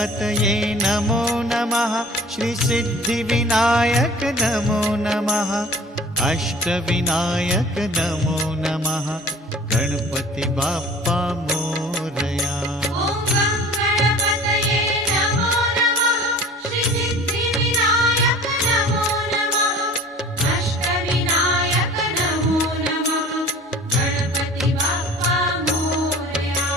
गणपतये नमो नमः। श्री सिद्धिविनायक नमो नमः। अष्टविनायक नमो नमः। गणपति बाप्पा मोरया। ॐ गणपतये नमो नमः। श्री सिद्धिविनायक नमो नमः। अष्टविनायक नमो नमः। गणपति बाप्पा मोरया।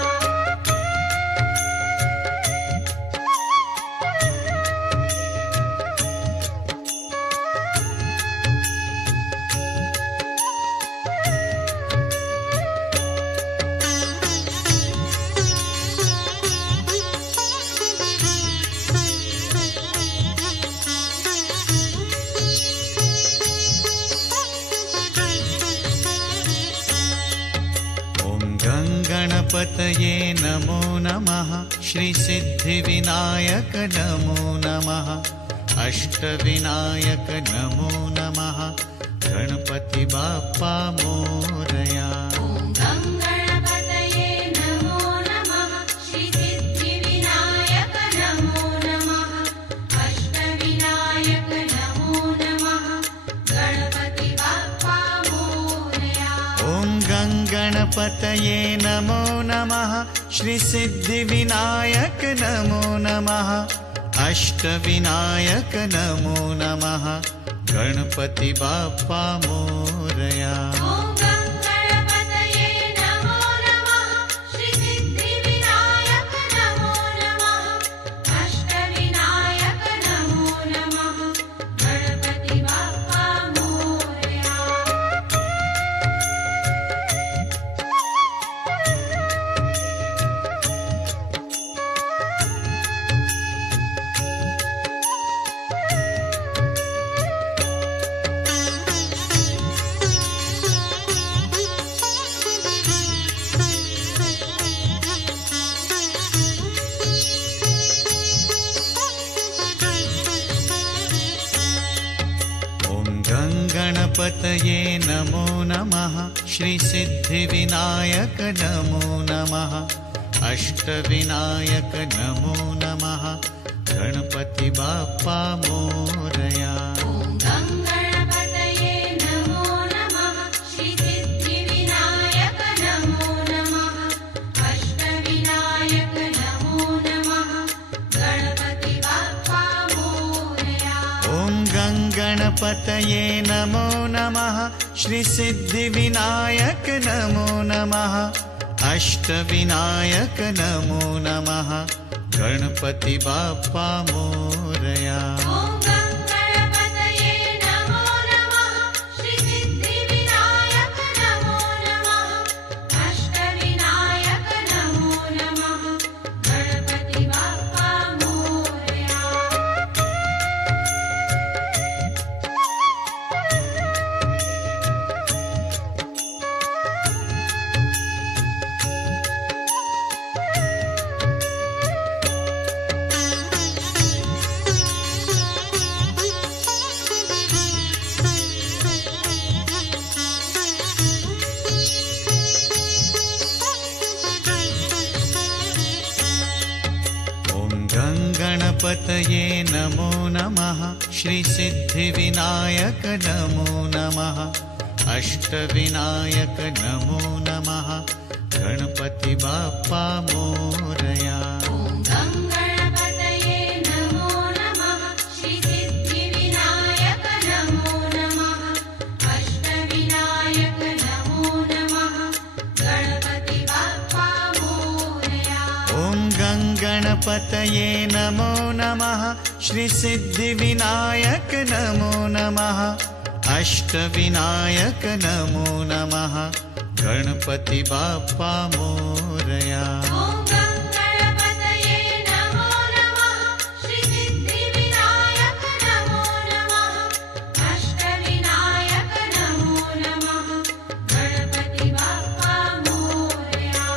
गणपतये नमो नमः। श्री सिद्धिविनायक नमो नमः। अष्टविनायक नमो नमः। गणपति बाप्पा मोरया। ॐ गणपतये नमो नमः। श्री सिद्धिविनायक नमो नमः। अष्टविनायक नमो नमः। गणपति बाप्पा मोरया। ॐ गणपतये नमो नमः। श्री सिद्धिविनायक नमो नमः। अष्टविनायक नमो नमः। गणपति बाप्पा मोरया। ॐ गणपतये नमो नमः। श्री सिद्धिविनायक नमो नमः। अष्टविनायक नमो नमः। गणपति बाप्पा मोरया। गणपतये नमो नमः। श्री सिद्धिविनायक नमो नमः। अष्टविनायक नमो नमः। गणपति बाप्पा मोरया। ॐ गणपतये नमो नमः। श्री सिद्धिविनायक नमो नमः। अष्टविनायक नमो नमः। गणपति बाप्पा मोरया। ॐ गणपतये नमो नमः। श्री सिद्धिविनायक नमो नमः। अष्टविनायक नमो नमः। गणपति बाप्पा मोरया। ॐ गणपतये नमो नमः। श्री सिद्धिविनायक नमो नमः। अष्टविनायक नमो नमः। गणपति बाप्पा मोरया। गणपतये नमो नमः। श्री सिद्धिविनायक नमो नमः। अष्टविनायक नमो नमः। गणपति बाप्पा मोरया। ॐ गणपतये नमो नमः। श्री सिद्धिविनायक नमो नमः। अष्टविनायक नमो नमः। गणपति बाप्पा मोरया। ॐ गणपतये नमो नमः। श्री सिद्धिविनायक नमो नमः। अष्टविनायक नमो नमः। गणपति बाप्पा मोरया। ॐ गणपतये नमो नमः। श्री सिद्धिविनायक नमो नमः। अष्टविनायक नमो नमः। गणपति बाप्पा मोरया।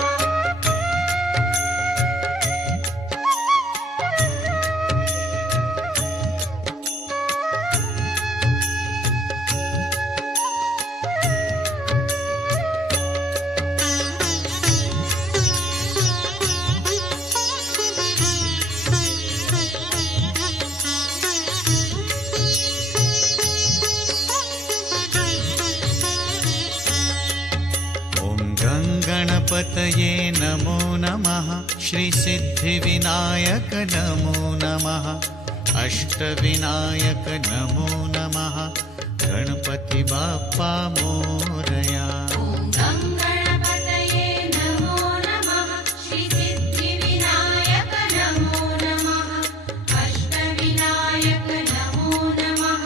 गङ्गणपतये नमो नमः श्रीसिद्धिविनायक नमो नमः अष्टविनायक नमो नमः गणपति बाप्पा मोरया ॐ गङ्गणपतये नमो नमः श्रीसिद्धिविनायक नमो नमः अष्टविनायक नमो नमः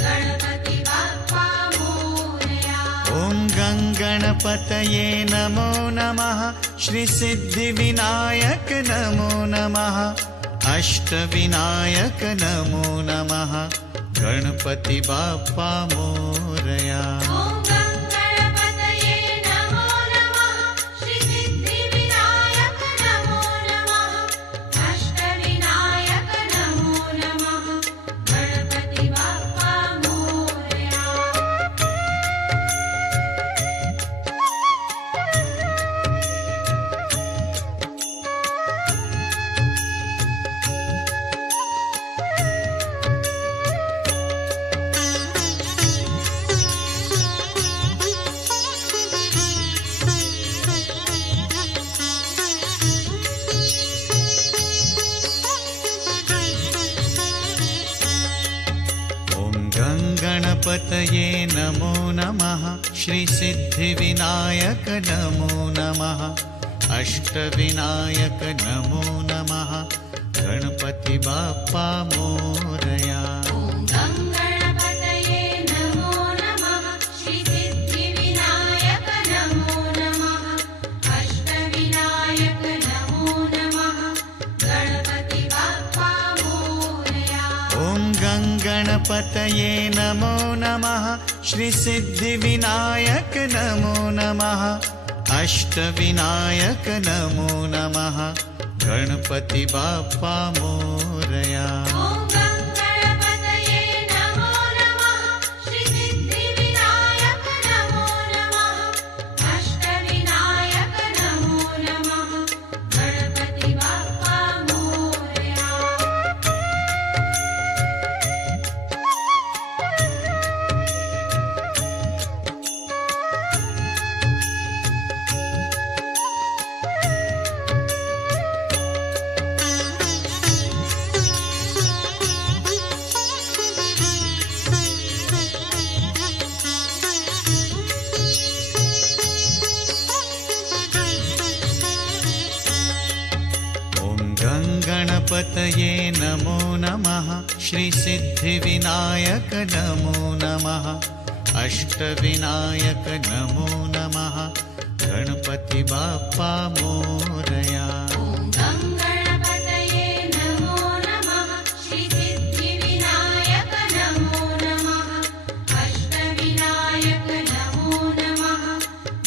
गणपति बाप्पा मोरया ॐ गङ्गणपतये नमो नमः श्रीसिद्धिविनायक नमो नमः अष्टविनायक नमो नमः गणपति बाप्पा मोरया ॐ गङ्गणपतये नमो नमः श्रीसिद्धिविनायक नमो नमः अष्टविनायक नमो नमः गणपति बाप्पा मोरया गणपतये नमो नमः श्रीसिद्धिविनायक नमो नमः अष्टविनायक नमो नमः गणपति बाप्पा मोरया ॐ गङ्गणपतये नमो नमः श्रीसिद्धिविनायक नमो नमः अष्टविनायक नमो नमः गणपति बाप्पा मोरया ॐ गङ्गणपतये नमो नमः श्रीसिद्धिविनायक नमो नमः अष्टविनायक नमो नमः गणपति बाप्पा मोरया ॐ गङ्गणपतये नमो नमः श्रीसिद्धिविनायक नमो नमः अष्टविनायक नमो नमः गणपति बाप्पा मोरया गणपतये नमो नमः श्रीसिद्धिविनायक नमो नमः अष्टविनायक नमो नमः गणपति बाप्पा मोरया ॐ गङ्गणपतये नमो नमः श्रीसिद्धिविनायक नमो नमः अष्टविनायक नमो नमः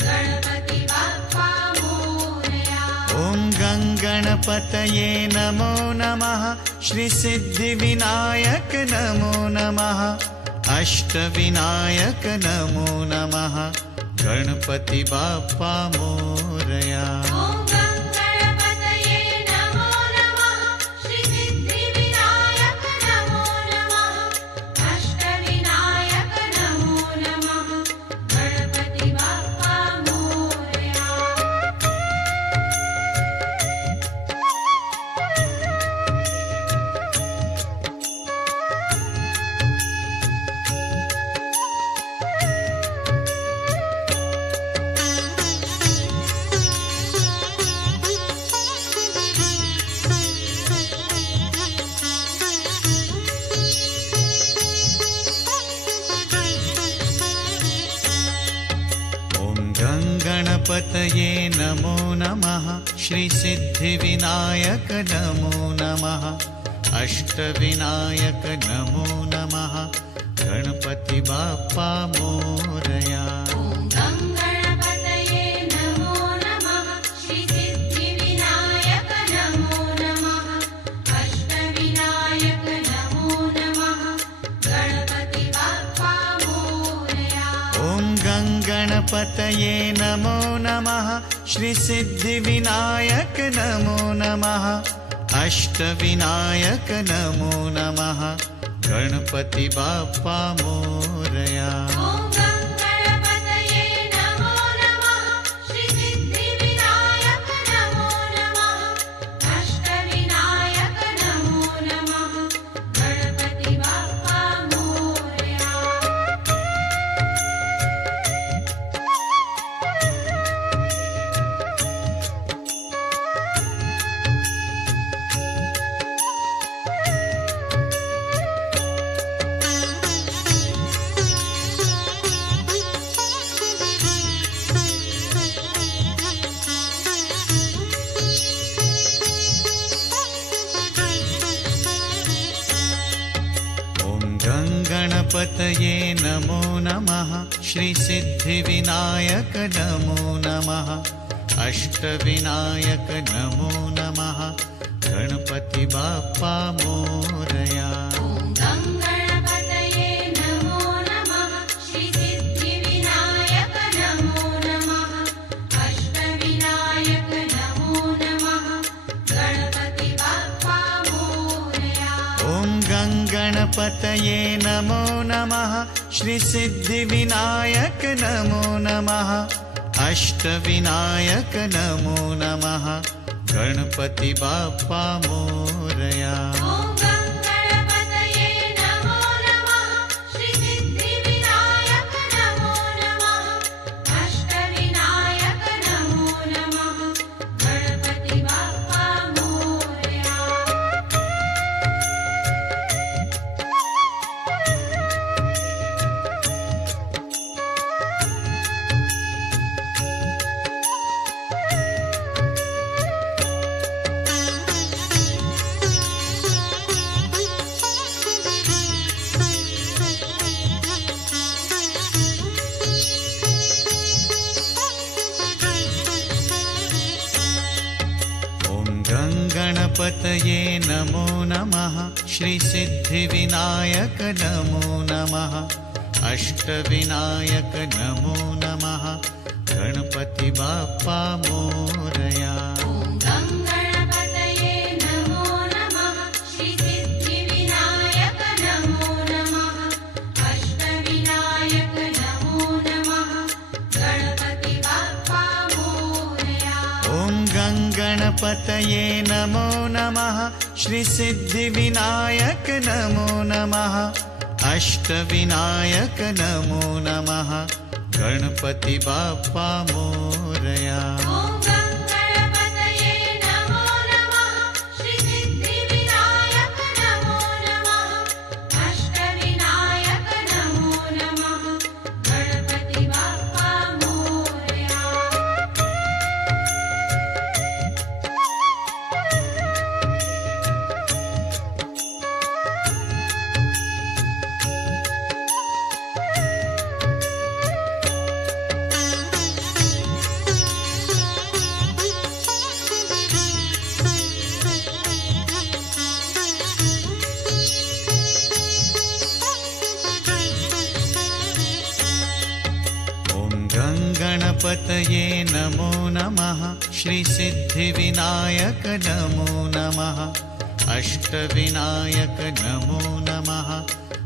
गणपति बाप्पा मोरया ॐ गङ्गणपतये नमो नमः श्रीसिद्धिविनायक नमो नमः अष्टविनायक नमो नमः गणपति बाप्पा मोरया ॐ गङ्गणपतये नमो नमः श्रीसिद्धिविनायक नमो नमः अष्टविनायक नमो नमः गणपति बाप्पा मोरया गणपतये नमो नमः श्रीसिद्धिविनायक नमो नमः अष्टविनायक नमो नमः गणपति बाप्पा मोरया ॐ गङ्गणपतये नमो नमः श्रीसिद्धिविनायक नमो नमः अष्टविनायक नमो नमः गणपति बाप्पा मोरया ॐ गङ्गणपतये नमो नमः श्रीसिद्धिविनायक नमो नमः अष्टविनायक नमो नमः गणपति बाप्पा मोरया ॐ गङ्गणपतये नमो नमः गणपतये नमो नमः श्रीसिद्धिविनायक नमो नमः अष्टविनायक नमो नमः गणपति बाप्पा मोरया। ॐ गं गणपतये नमो नमः श्रीसिद्धिविनायक नमो नमः अष्टविनायक नमो नमः गणपति बाप्पा मोरया। ॐ गं गणपतये नमो नमः श्रीसिद्धिविनायक नमो नमः अष्टविनायक नमो नमः गणपति बाप्पा मोरया। ॐ गं गणपतये नमो नमः श्रीसिद्धिविनायक नमो नमः अष्टविनायक नमो नमः गणपति बाप्पा मोरया। गणपतये नमो नमः श्रीसिद्धिविनायक नमो नमः अष्टविनायक नमो नमः गणपति बाप्पा मोरया। ॐ गं गणपतये नमो नमः श्रीसिद्धिविनायक नमो नमः अष्टविनायक नमो नमः गणपति बाप्पा मोरया। ॐ गं गणपतये नमो नमः श्रीसिद्धिविनायक नमो नमः अष्टविनायक नमो नमः गणपति बाप्पा मोरया। ॐ गं गणपतये नमो नमः श्रीसिद्धिविनायक नमो नमः अष्टविनायक नमो नमः गणपति बाप्पा मोरया। गणपतये नमो नमः श्रीसिद्धिविनायक नमो नमः अष्टविनायक नमो नमः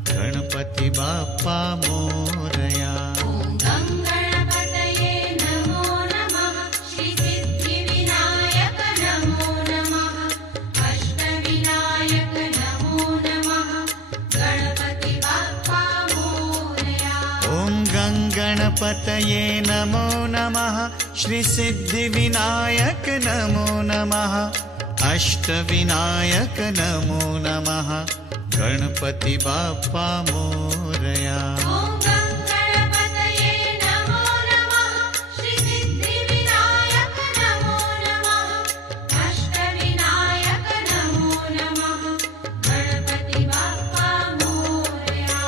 गणपति बाप्पा मोरया। ॐ गं गणपतये नमो नमः श्रीसिद्धिविनायक नमो नमः अष्टविनायक नमो नमः गणपति बाप्पा मोरया। ॐ गं गणपतये नमो नमः श्रीसिद्धिविनायक नमो नमः अष्टविनायक नमो नमः गणपति बाप्पा मोरया। ॐ गं गणपतये नमो नमः श्रीसिद्धिविनायक नमो नमः अष्टविनायक नमो नमः गणपति बाप्पा मोरया।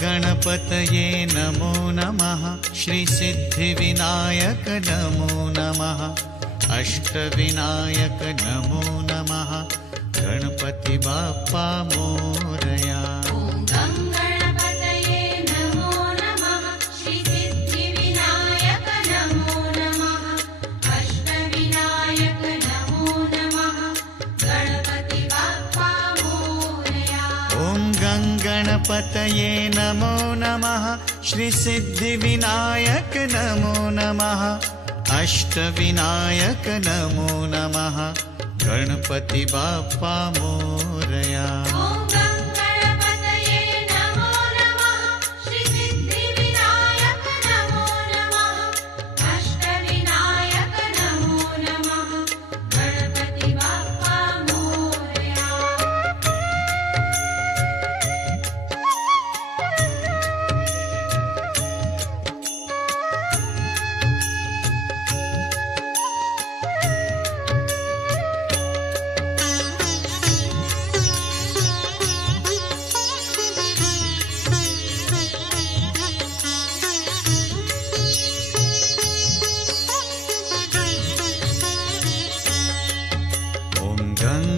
गणपतये नमो नमः श्रीसिद्धिविनायक नमो नमः अष्टविनायक नमो नमः गणपति बाप्पा मोरया। ॐ गं गणपतये नमो नमः श्रीसिद्धिविनायक नमो नमः अष्टविनायक नमो नमः गणपति बाप्पा मोरया। ॐ गं गणपतये नमो नमः श्रीसिद्धिविनायक नमो नमः अष्टविनायक नमो नमः गणपति बाप्पा मोरया। ॐ गं गणपतये नमो नमः श्रीसिद्धिविनायक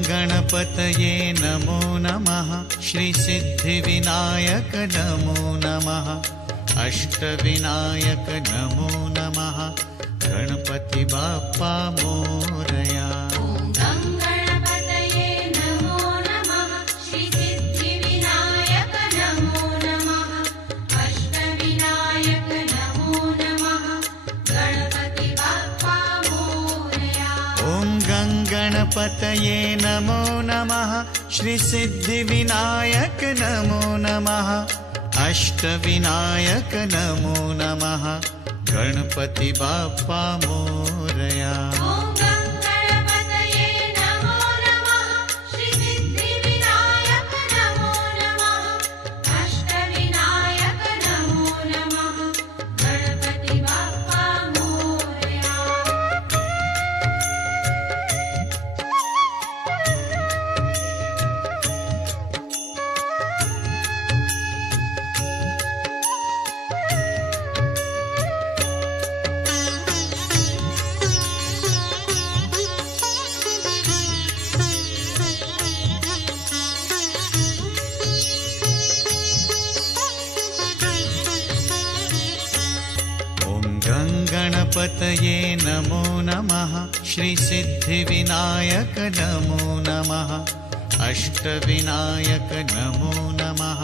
गणपतये नमो नमः श्रीसिद्धिविनायक नमो नमः अष्टविनायक नमो नमः गणपति बाप्पा मोरया। ॐ गङ्गणपतये नमो नमः श्रीसिद्धिविनायक नमो नमः अष्टविनायक नमो नमः गणपति बाप्पा मोरया। ॐ गङ्गणपतये नमो नमः श्रीसिद्धिविनायक नमो नमः अष्टविनायक नमो नमः गणपति बाप्पा मोरया। ॐ गङ्गणपतये नमो नमः श्रीसिद्धिविनायक नमो नमः अष्टविनायक नमो नमः गणपति बाप्पा मोरया। गणपतये नमो नमः श्रीसिद्धिविनायक नमो नमः अष्टविनायक नमो नमः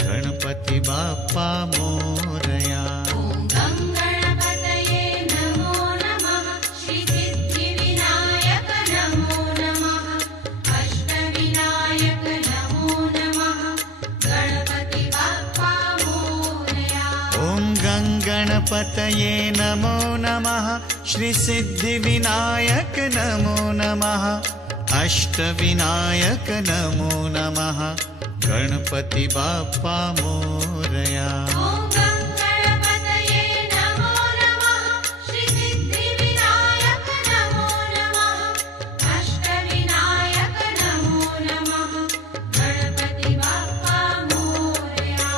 गणपति बाप्पा मोरया। ॐ गङ्गणपतये नमो नमः श्रीसिद्धिविनायक नमो नमः अष्टविनायक नमो नमः गणपति बाप्पा मोरया। ॐ गङ्गणपतये नमो नमः श्रीसिद्धिविनायक नमो नमः अष्टविनायक नमो नमः गणपति बाप्पा मोरया। ॐ गङ्गणपतये नमो नमः श्रीसिद्धिविनायक नमो नमः अष्टविनायक नमो नमः गणपति बाप्पा मोरया।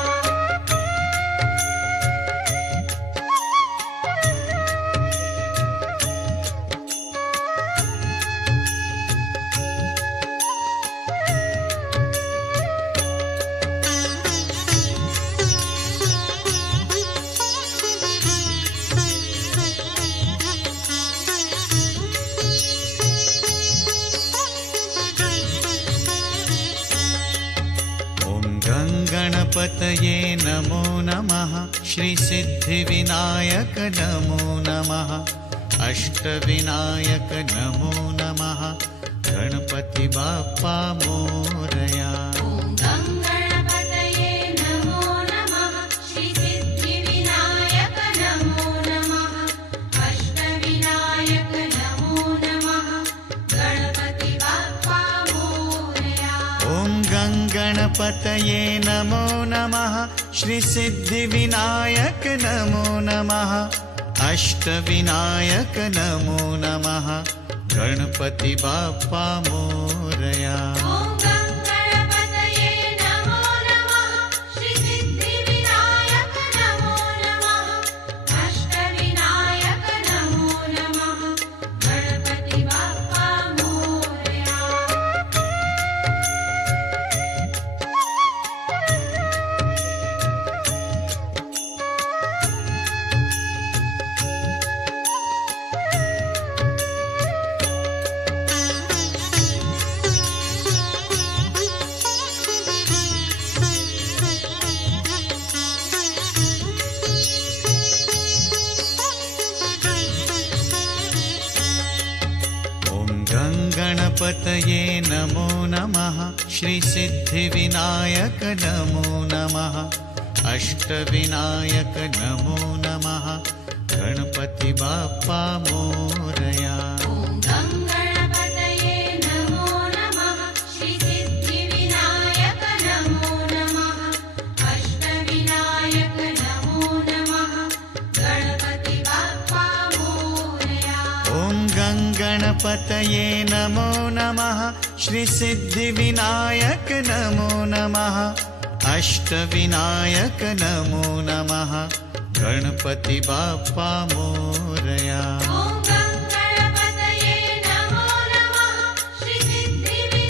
गणपतये नमो नमः श्रीसिद्धिविनायक नमो नमः अष्टविनायक नमो नमः गणपति बाप्पा मोरया। ॐ गङ्गणपतये नमो नमः श्रीसिद्धिविनायक नमो नमः अष्टविनायक नमो नमः गणपति बाप्पा मोरया। ॐ गङ्गणपतये नमो नमः श्रीसिद्धिविनायक नमो नमः अष्टविनायक नमो नमः गणपति बाप्पा मोरया। ॐ गङ्गणपतये नमो नमः श्रीसिद्धिविनायक नमो नमः अष्टविनायक नमो नमः गणपति बाप्पा मोरया। गणपतये नमो नमः श्रीसिद्धिविनायक नमो नमः अष्टविनायक नमो नमः गणपति बाप्पा मोरया। ॐ गङ्गणपतये नमो नमः श्रीसिद्धिविनायक नमो नमः अष्टविनायक नमो नमः गणपति बाप्पा मोरया। ॐ गङ्गणपतये नमो नमः श्रीसिद्धिविनायक नमो नमः अष्टविनायक नमो नमः गणपति बाप्पा मोरया। ॐ गङ्गणपतये नमो नमः श्रीसिद्धिविनायक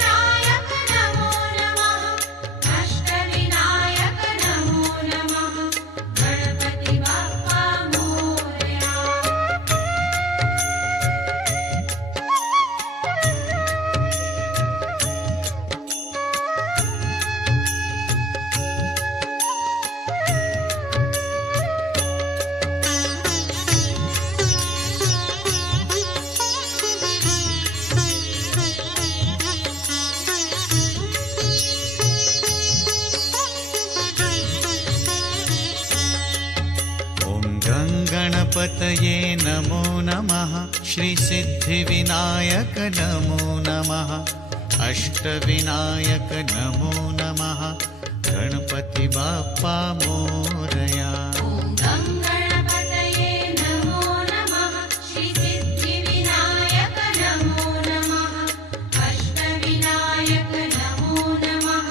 गणपतये नमो नमः श्रीसिद्धिविनायक नमो नमः अष्टविनायक नमो नमः गणपति बाप्पा मोरया। ॐ गङ्गणपतये नमो नमः श्रीसिद्धिविनायक नमो नमः अष्टविनायक नमो नमः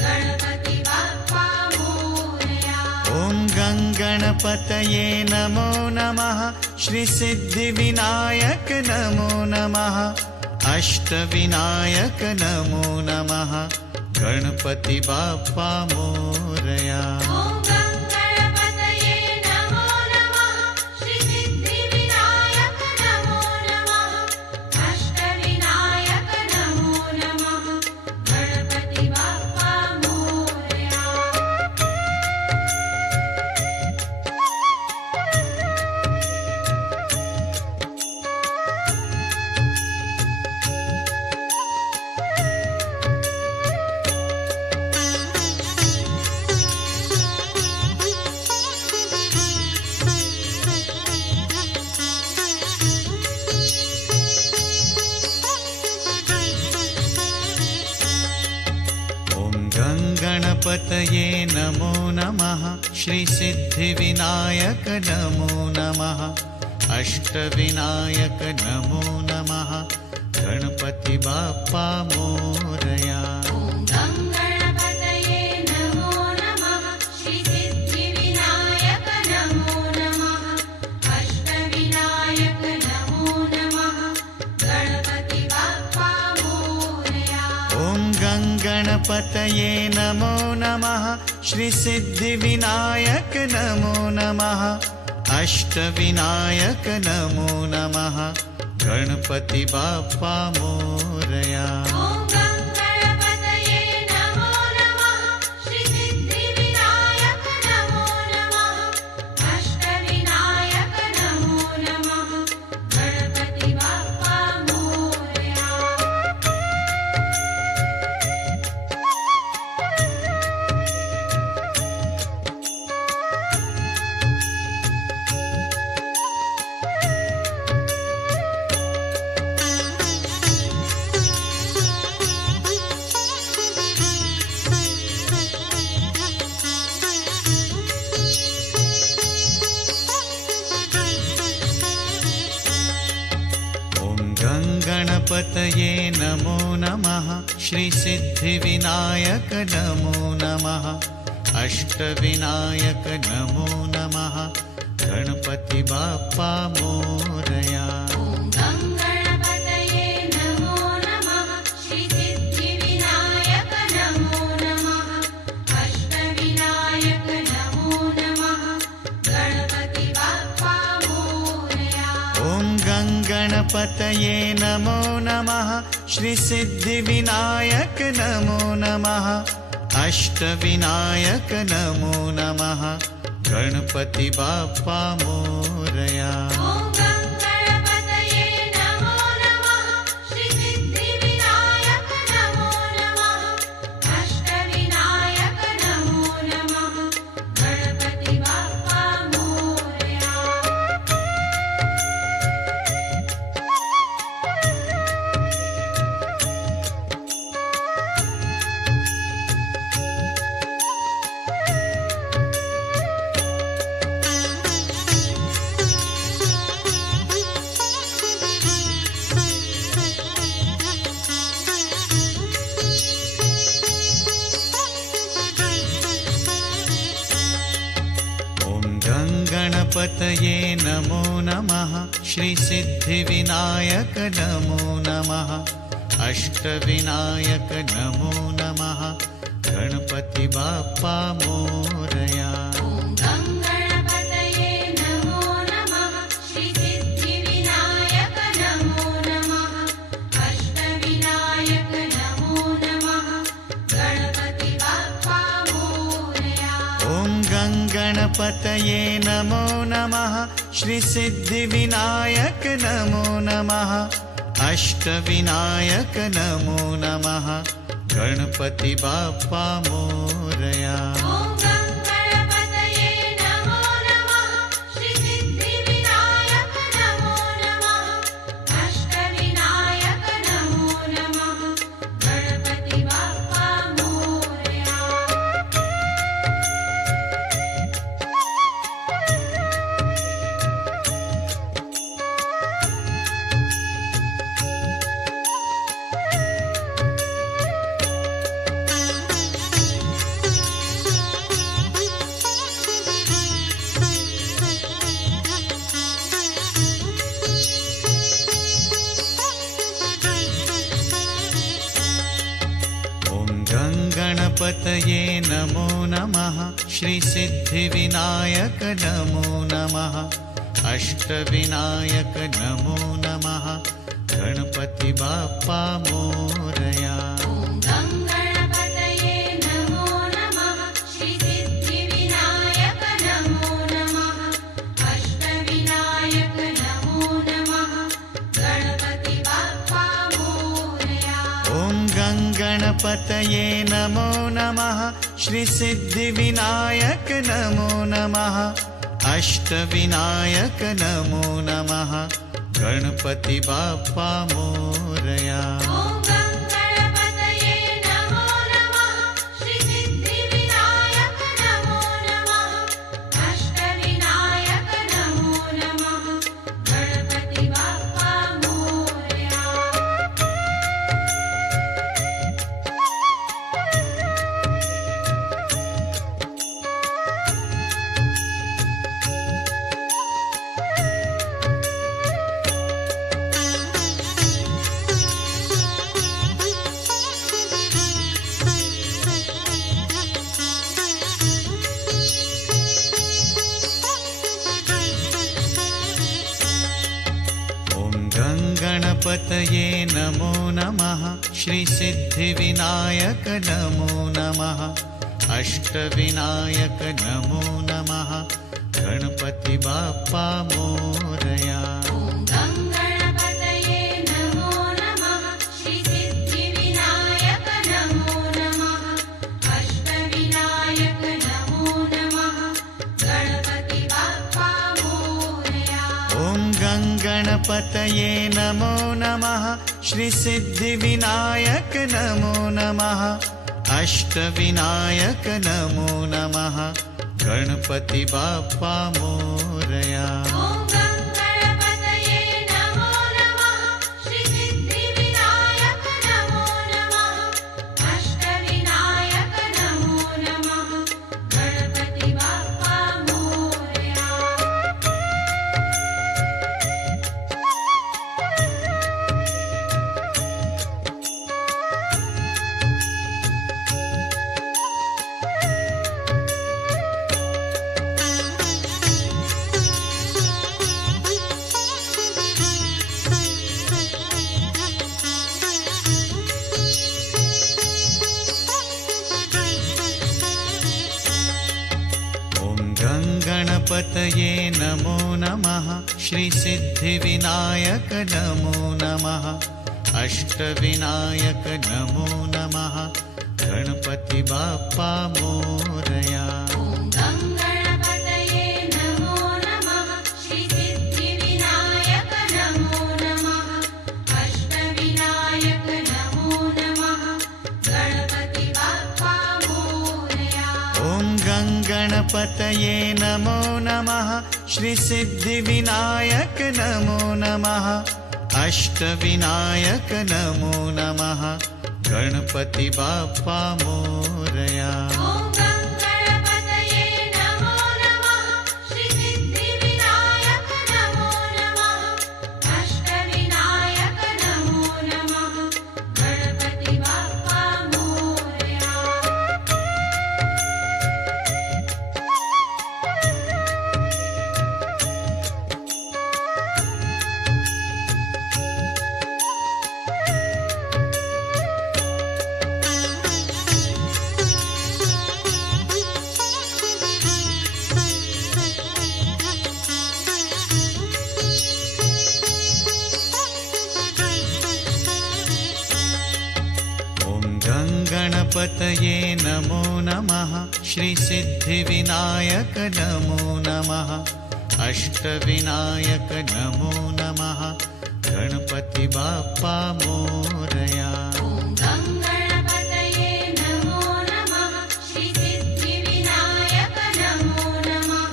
गणपति बाप्पा मोरया। ॐ गङ्गणपतये नमो नमः श्रीसिद्धिविनायक नमो नमः अष्टविनायक नमो नमः गणपति बाप्पा मोरया। ॐ गङ्गणपतये नमो नमः श्रीसिद्धिविनायक नमो नमः अष्टविनायक नमो नमः गणपति बाप्पा मोरया। गणपतये नमो नमः श्रीसिद्धिविनायक नमो नमः अष्टविनायक नमो नमः गणपति बाप्पा मोरया। ॐ गङ्गणपतये नमो नमः श्रीसिद्धिविनायक नमो नमः अष्टविनायक नमो नमः गणपति बाप्पा मोरया। ॐ गङ्गणपतये नमो नमः श्रीसिद्धिविनायक नमो नमः अष्टविनायक नमो नमः गणपति बाप्पा मोरया। ॐ गङ्गणपतये नमो नमः श्रीसिद्धिविनायक नमो नमः अष्टविनायक नमो नमः गणपति बाप्पा मोरया। गणपतये नमो नमः श्रीसिद्धिविनायक नमो नमः अष्टविनायक नमो नमः गणपति बाप्पा मोरया। ॐ गङ्गणपतये नमो नमः श्रीसिद्धिविनायक नमो नमः अष्टविनायक नमो नमः गणपति बाप्पा मोरया। ॐ गङ्गणपतये नमो नमः श्रीसिद्धिविनायक नमो नमः अष्टविनायक नमो नमः गणपति बाप्पा मोरया। ॐ गङ्गणपतये नमो नमः श्रीसिद्धिविनायक नमो नमः अष्टविनायक नमो नमः गणपति बाप्पा मोरया। गणपतये नमो नमः श्रीसिद्धिविनायक नमो नमः अष्टविनायक नमो नमः गणपति बाप्पा मोरया। ॐ गङ्गणपतये नमो नमः श्रीसिद्धिविनायक नमो नमः अष्टविनायक नमो नमः गणपति बाप्पा मोरया। ॐ गङ्गणपतये नमो नमः श्रीसिद्धिविनायक नमो नमः अष्टविनायक नमो नमः गणपति बाप्पा मोरया। ॐ गङ्गणपतये नमो नमः श्रीसिद्धिविनायक गणपतये नमो नमः श्रीसिद्धिविनायक नमो नमः अष्टविनायक नमो नमः गणपति बाप्पा मोरया। ॐ गं गणपतये नमो नमः श्रीसिद्धिविनायक नमो नमः अष्टविनायक नमो नमः गणपति बाप्पा मोरया। ॐ गं गणपतये नमो नमः श्रीसिद्धिविनायक नमो नमः अष्टविनायक नमो नमः गणपति बाप्पा मोरया। ॐ गं गणपतये नमो नमः श्रीसिद्धिविनायक नमो नमः अष्टविनायक नमो नमः गणपति बाप्पा मोरया। गणपतये नमो नमः श्रीसिद्धिविनायक नमो नमः अष्टविनायक नमो नमः गणपति बाप्पा मोरया। ॐ गं गणपतये नमो नमः श्रीसिद्धिविनायक नमो नमः अष्टविनायक नमो नमः गणपति बाप्पा मोरया। ॐ गं गणपतये नमो नमः श्रीसिद्धिविनायक नमो नमः अष्टविनायक नमो नमः गणपति बाप्पा मोरया। ॐ गं गणपतये नमो नमः श्रीसिद्धिविनायक नमो नमः अष्टविनायक नमो नमः गणपति बाप्पा मोरया। गणपतये नमो नमः श्रीसिद्धिविनायक नमो नमः अष्टविनायक नमो नमः गणपति बाप्पा मोरया। ॐ गं गणपतये नमो नमः श्रीसिद्धिविनायक नमो नमः अष्टविनायक नमो नमः गणपति बाप्पा मोरया। ॐ गं गणपतये नमो नमः श्रीसिद्धिविनायक नमो नमः अष्टविनायक नमो नमः गणपति बाप्पा मोरया। ॐ गं गणपतये नमो नमः श्रीसिद्धिविनायक नमो नमः अष्टविनायक नमो नमः गणपति बाप्पा मोरया। गणपतये नमो नमः श्रीसिद्धिविनायक नमो नमः अष्टविनायक नमो नमः गणपति बाप्पा मोरया। ॐ गं गणपतये नमो नमः श्रीसिद्धिविनायक नमो नमः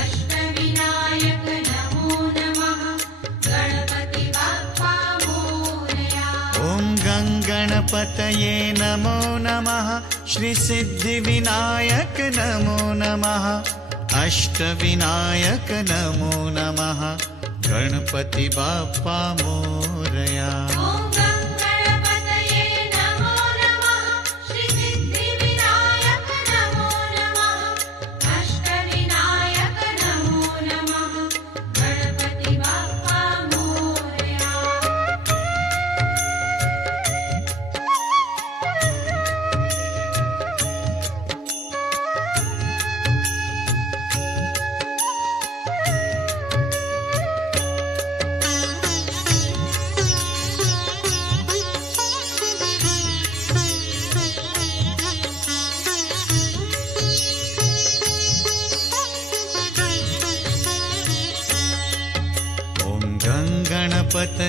अष्टविनायक नमो नमः गणपति बाप्पा मोरया। ॐ गं गणपतये नमो नमः श्रीसिद्धिविनायक नमो नमः अष्टविनायक नमो नमः गणपति बाप्पा मोरया। ॐ गं गणपतये नमो नमः श्रीसिद्धिविनायक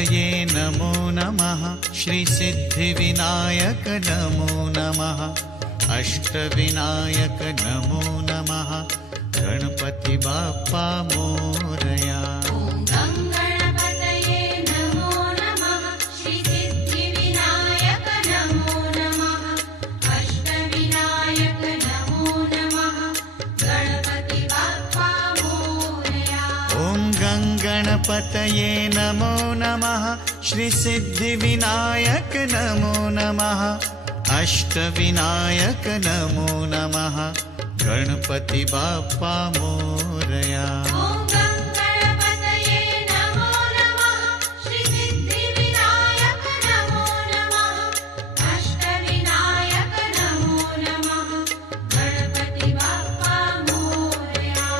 गणपतये नमो नमः श्रीसिद्धिविनायक नमो नमः अष्टविनायक नमो नमः गणपति बाप्पा मोरया। ॐ गङ्गणपतये नमो नमः श्रीसिद्धिविनायक नमो नमः अष्टविनायक नमो नमः गणपति बाप्पा मोरया। ॐ गङ्गणपतये नमो नमः श्रीसिद्धिविनायक नमो नमः अष्टविनायक नमो नमः गणपति बाप्पा मोरया। ॐ गङ्गणपतये नमो नमः श्रीसिद्धिविनायक नमो नमः अष्टविनायक नमो नमः गणपति बाप्पा मोरया।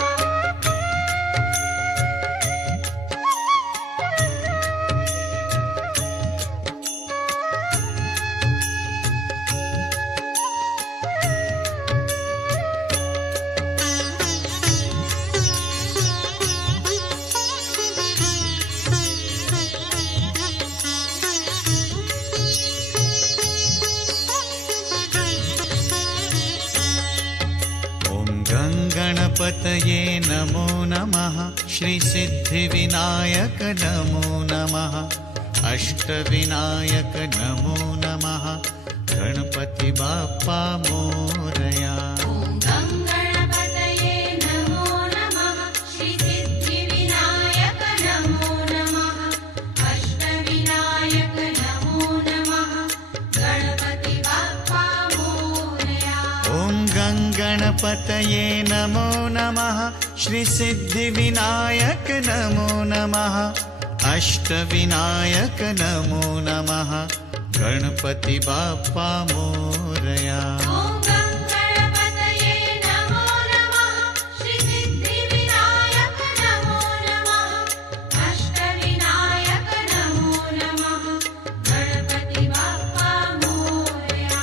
गणपतये नमो नमः श्रीसिद्धिविनायक नमो नमः अष्टविनायक नमो नमः गणपति बाप्पा मोरया। ॐ गङ्गणपतये नमो नमः श्रीसिद्धिविनायक नमो नमः अष्टविनायक नमो नमः गणपति बाप्पा मोरया। ॐ गङ्गणपतये नमो नमः श्रीसिद्धिविनायक नमो नमः अष्टविनायक नमो नमः गणपति बाप्पा मोरया। ॐ गङ्गणपतये नमो नमः श्रीसिद्धिविनायक नमो नमः अष्टविनायक नमो नमः गणपति बाप्पा मोरया।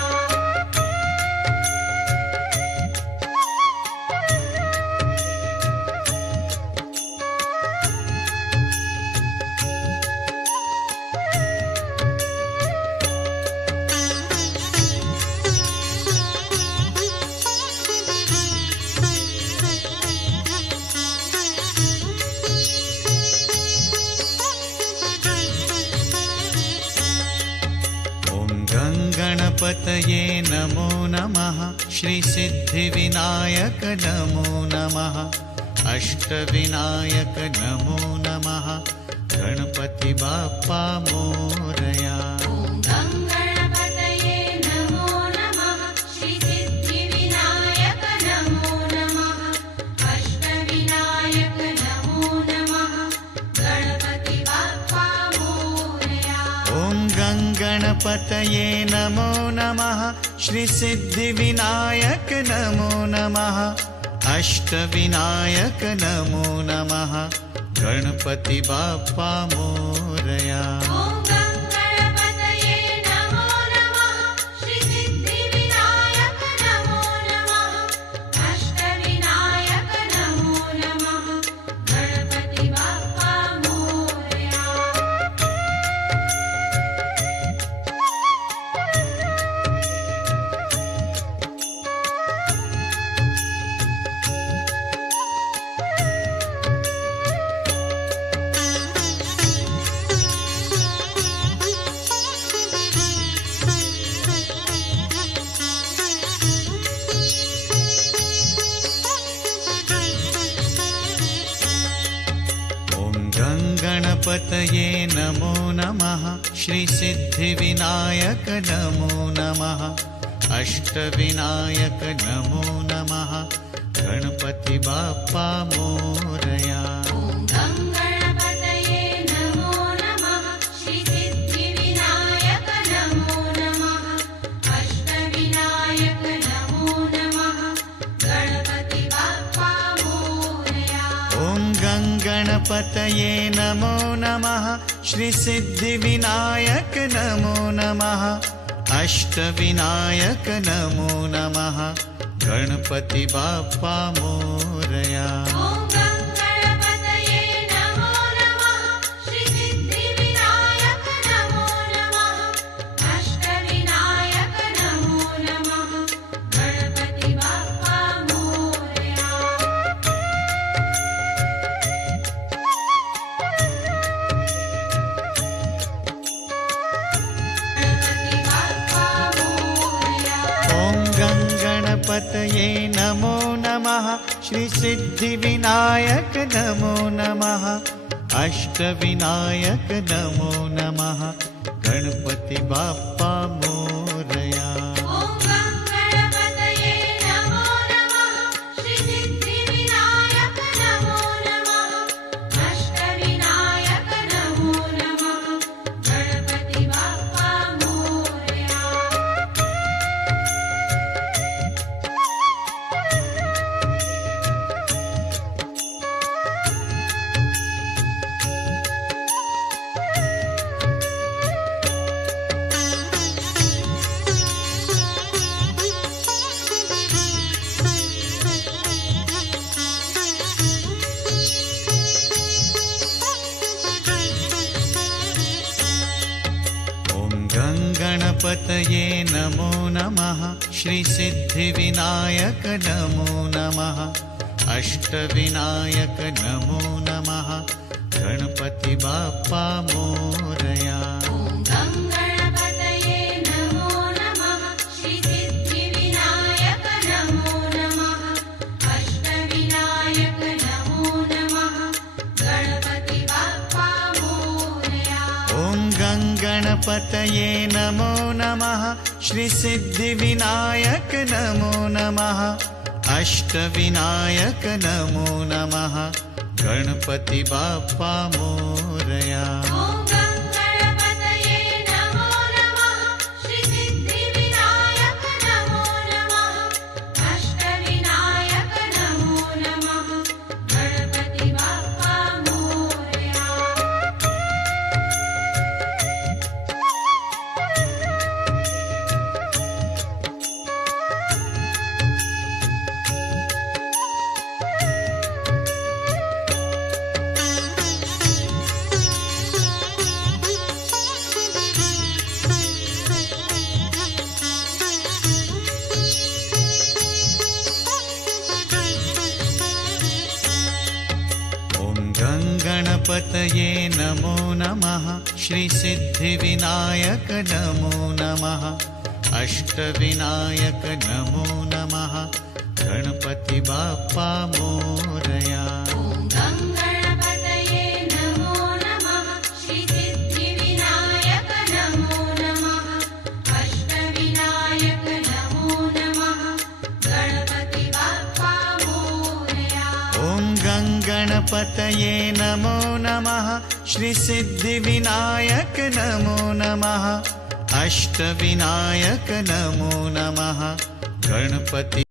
गणपतये नमो नमः श्रीसिद्धिविनायक नमो नमः अष्टविनायक नमो नमः गणपति बाप्पा मोरया। ॐ गङ्गणपतये नमो नमः श्रीसिद्धिविनायक नमो नमः अष्टविनायक नमो नमः गणपति बाप्पा मोरया। ॐ गङ्गणपतये नमो नमः श्रीसिद्धिविनायक नमो नमः अष्टविनायक नमो नमः गणपति बाप्पा मोरया। ॐ गङ्गणपतये नमो नमः श्रीसिद्धिविनायक नमो नमः अष्टविनायक नमो नमः गणपति बाप्पा मोरया। गणपतये नमो नमः श्रीसिद्धिविनायक नमो नमः अष्टविनायक नमो नमः गणपति बाप्पा मोरया। ॐ गङ्गणपतये नमो नमः श्रीसिद्धिविनायक नमो नमः अष्टविनायक नमो नमः गणपति बाप्पा मोरया। ॐ गङ्गणपतये नमो नमः श्रीसिद्धिविनायक नमो नमः अष्टविनायक नमो नमः गणपति बाप्पा मोरया। ॐ गङ्गणपतये नमो नमः श्रीसिद्धिविनायक गणपतये नमो नमः श्रीसिद्धिविनायक नमो नमः अष्टविनायक नमो नमः गणपति बाप्पा मोरया। ॐ गणपतये नमो नमः श्रीसिद्धिविनायक नमो नमः अष्टविनायक नमो नमः गणपति बाप्पा मोरया। गणपतये नमो नमः श्रीसिद्धिविनायक नमो नमः अष्टविनायक नमो नमः गणपति बाप्पा मोरया। ॐ गणपतये नमो नमः श्रीसिद्धिविनायक नमो नमः अष्टविनायक नमो नमः गणपति बाप्पा मोरया। ॐ गणपतये नमो नमः श्रीसिद्धिविनायक नमो नमः अष्टविनायक नमो नमः गणपति बाप्पा मोरया। ॐ गणपतये नमो नमः श्रीसिद्धिविनायक नमो नमः अष्टविनायक नमो नमः गणपति बाप्पा मोरया। गणपतये नमो नमः श्रीसिद्धिविनायक नमो नमः अष्टविनायक नमो नमः गणपति बाप्पा मोरया। ॐ गणपतये नमो नमः श्रीसिद्धिविनायक नमो नमः अष्टविनायक नमो नमः गणपति बाप्पा मोरया। ॐ गणपतये नमो नमः श्रीसिद्धिविनायक नमो नमः अष्टविनायक नमो नमः गणपति